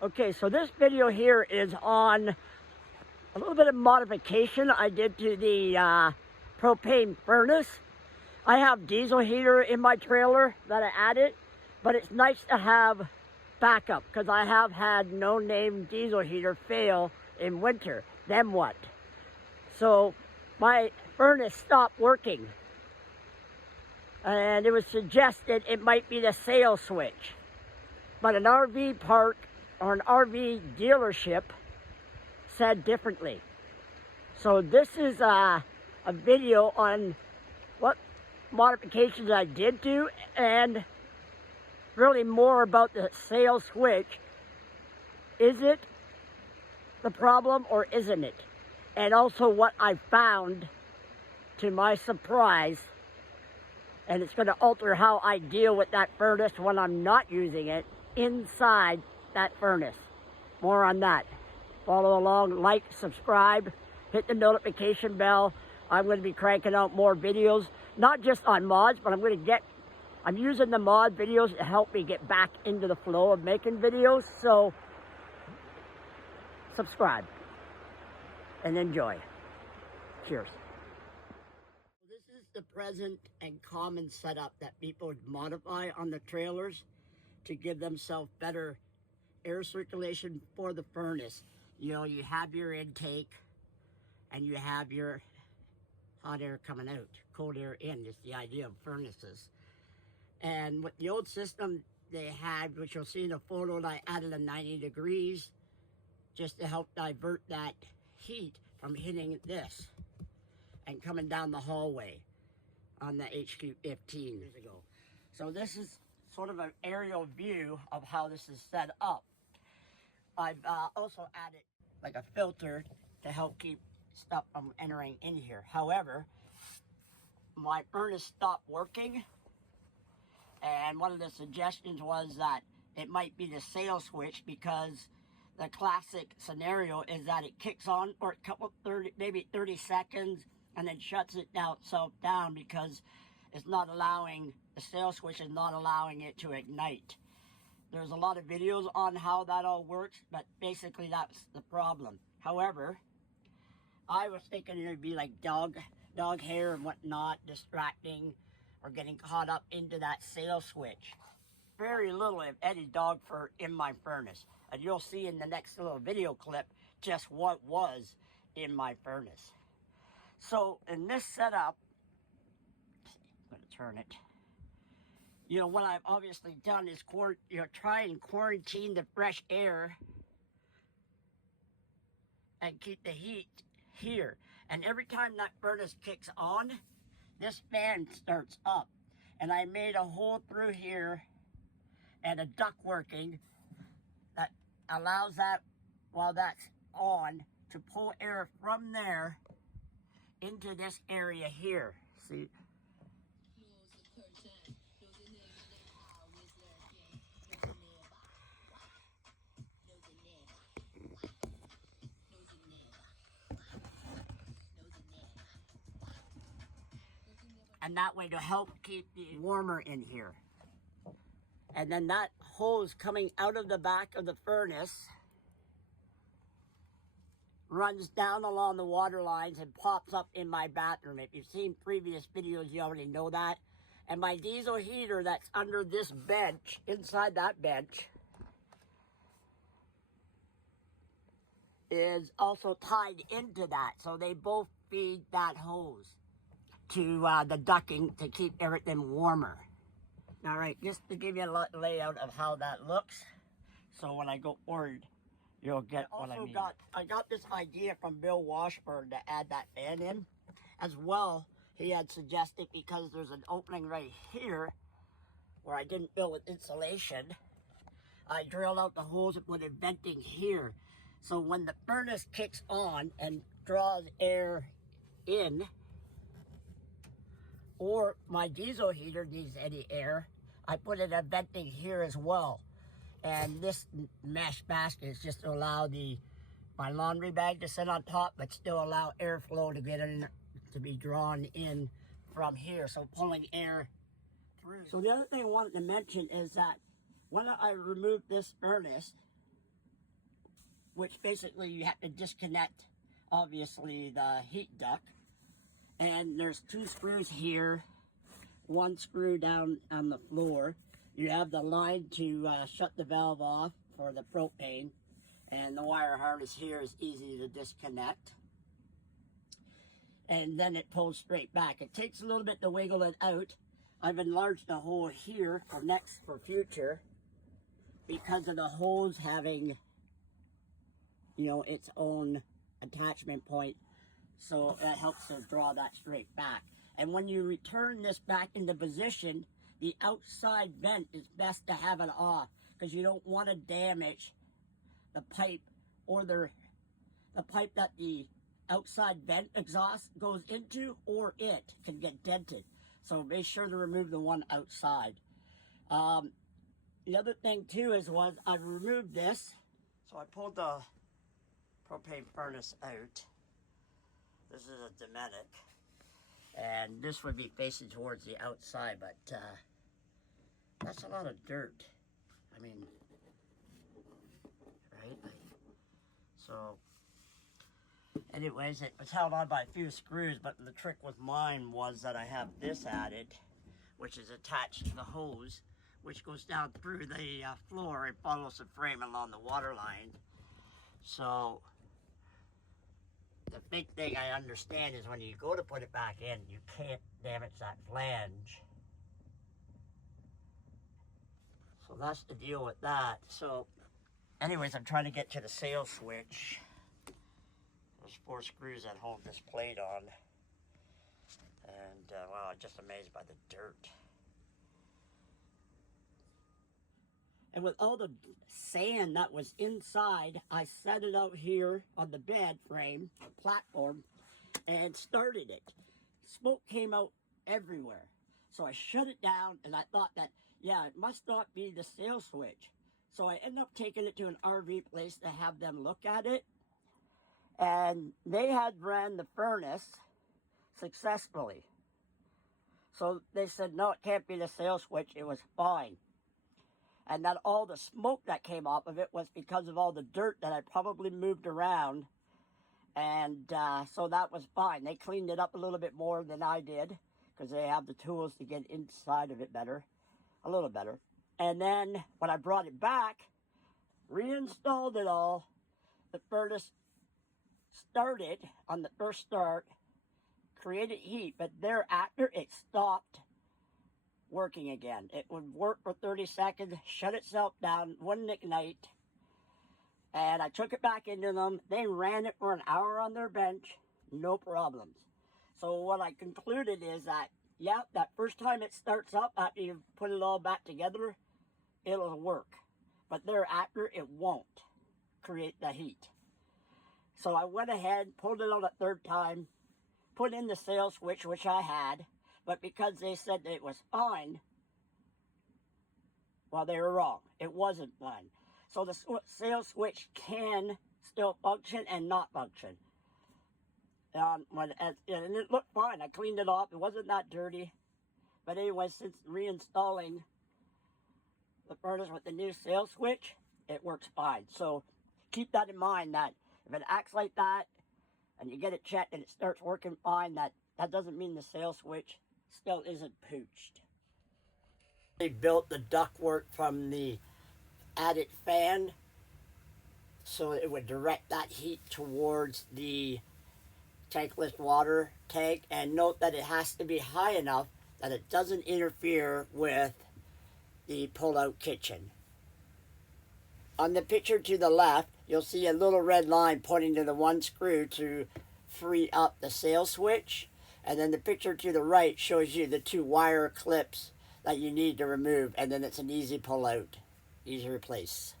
Okay, so this video here is on a little bit of modification I did to the propane furnace. I have diesel heater in my trailer that I added, but it's nice to have backup because I have had no-name diesel heater fail in winter. Then what? So my furnace stopped working, and it was suggested it might be the sales switch, but an RV park or an RV dealership said differently. So this is a video on what modifications I did do, and really more about the sales switch. Is it the problem or isn't it? And also what I found, to my surprise, and it's going to alter how I deal with that furnace when I'm not using it inside that furnace. More on that. Follow along, like, subscribe, hit the notification bell. I'm going to be cranking out more videos, not just on mods, but I'm using the mod videos to help me get back into the flow of making videos. So subscribe and enjoy. Cheers. This is the present and common setup that people modify on the trailers to give themselves better air circulation for the furnace. You know, you have your intake and you have your hot air coming out, cold air in. It's the idea of furnaces. And with the old system they had, which you'll see in the photo, I added a 90 degrees just to help divert that heat from hitting this and coming down the hallway on the HQ15 years ago. So this is sort of an aerial view of how this is set up. I've also added like a filter to help keep stuff from entering in here. However, my furnace stopped working, and one of the suggestions was that it might be the sales switch, because the classic scenario is that it kicks on for a couple, maybe 30 seconds, and then shuts itself down because it's not allowing, the sales switch is not allowing it to ignite. There's a lot of videos on how that all works, but basically that's the problem. However, I was thinking it would be like dog hair and whatnot, distracting or getting caught up into that sales switch. Very little, if any, dog fur in my furnace. And you'll see in the next little video clip just what was in my furnace. So in this setup, I'm going to turn it. You know, what I've obviously done is try and quarantine the fresh air and keep the heat here. And every time that furnace kicks on, this fan starts up. And I made a hole through here and a duct working that allows that, while that's on, to pull air from there into this area here. See? And that way to help keep it warmer in here. And then that hose coming out of the back of the furnace runs down along the water lines and pops up in my bathroom. If you've seen previous videos, you already know that. And my diesel heater that's under this bench, inside that bench, is also tied into that. So they both feed that hose to the ducting to keep everything warmer. All right, just to give you a layout of how that looks, so when I go forward, you'll get what I mean. I got this idea from Bill Washburn to add that fan in. As well, he had suggested, because there's an opening right here where I didn't build with insulation, I drilled out the holes and put a venting here. So when the furnace kicks on and draws air in, or my diesel heater needs any air, I put in a venting here as well. And this mesh basket is just to allow my laundry bag to sit on top, but still allow airflow to get in, to be drawn in from here. So pulling air through. So the other thing I wanted to mention is that when I removed this furnace, which basically you have to disconnect, obviously, the heat duct. And there's 2 screws here, 1 screw down on the floor. You have the line to shut the valve off for the propane, and the wire harness here is easy to disconnect. And then it pulls straight back. It takes a little bit to wiggle it out. I've enlarged the hole here for future because of the hose having, you know, its own attachment point. So that helps to draw that straight back. And when you return this back into position, the outside vent is best to have it off because you don't want to damage the pipe or the pipe that the outside vent exhaust goes into, or it can get dented. So make sure to remove the one outside. The other thing too was I removed this. So I pulled the propane furnace out. This is a Dometic, and this would be facing towards the outside, but that's a lot of dirt. I mean, right? So, anyways, it was held on by a few screws, but the trick with mine was that I have this added, which is attached to the hose, which goes down through the floor and follows the frame along the water line. So, the big thing I understand is when you go to put it back in, you can't damage that flange. So that's the deal with that. So anyways, I'm trying to get to the sail switch. There's 4 screws that hold this plate on. And wow, I'm just amazed by the dirt. And with all the sand that was inside, I set it out here on the bed frame, platform, and started it. Smoke came out everywhere. So I shut it down, and I thought that, yeah, it must not be the sail switch. So I ended up taking it to an RV place to have them look at it. And they had ran the furnace successfully. So they said, no, it can't be the sail switch. It was fine. And that all the smoke that came off of it was because of all the dirt that I probably moved around. And so that was fine. They cleaned it up a little bit more than I did because they have the tools to get inside of it better, a little better. And then when I brought it back, reinstalled it all, the furnace started on the first start, created heat, but thereafter it stopped working again. It would work for 30 seconds, shut itself down, wouldn't ignite, and I took it back into them. They ran it for an hour on their bench, no problems. So what I concluded is that, yeah, that first time it starts up, after you put it all back together, it'll work. But thereafter, it won't create the heat. So I went ahead, pulled it on a 3rd time, put in the sail switch, which I had, but because they said that it was fine, well, they were wrong. It wasn't fine. So the sail switch can still function and not function. And it looked fine. I cleaned it off. It wasn't that dirty. But anyway, since reinstalling the furnace with the new sail switch, it works fine. So keep that in mind, that if it acts like that and you get it checked and it starts working fine, that doesn't mean the sail switch still isn't pooched. They built the ductwork from the added fan so it would direct that heat towards the tankless water tank, and note that it has to be high enough that it doesn't interfere with the pull-out kitchen. On the picture to the left, you'll see a little red line pointing to the 1 screw to free up the sail switch. And then the picture to the right shows you the 2 wire clips that you need to remove, and then it's an easy pull out, easy replace.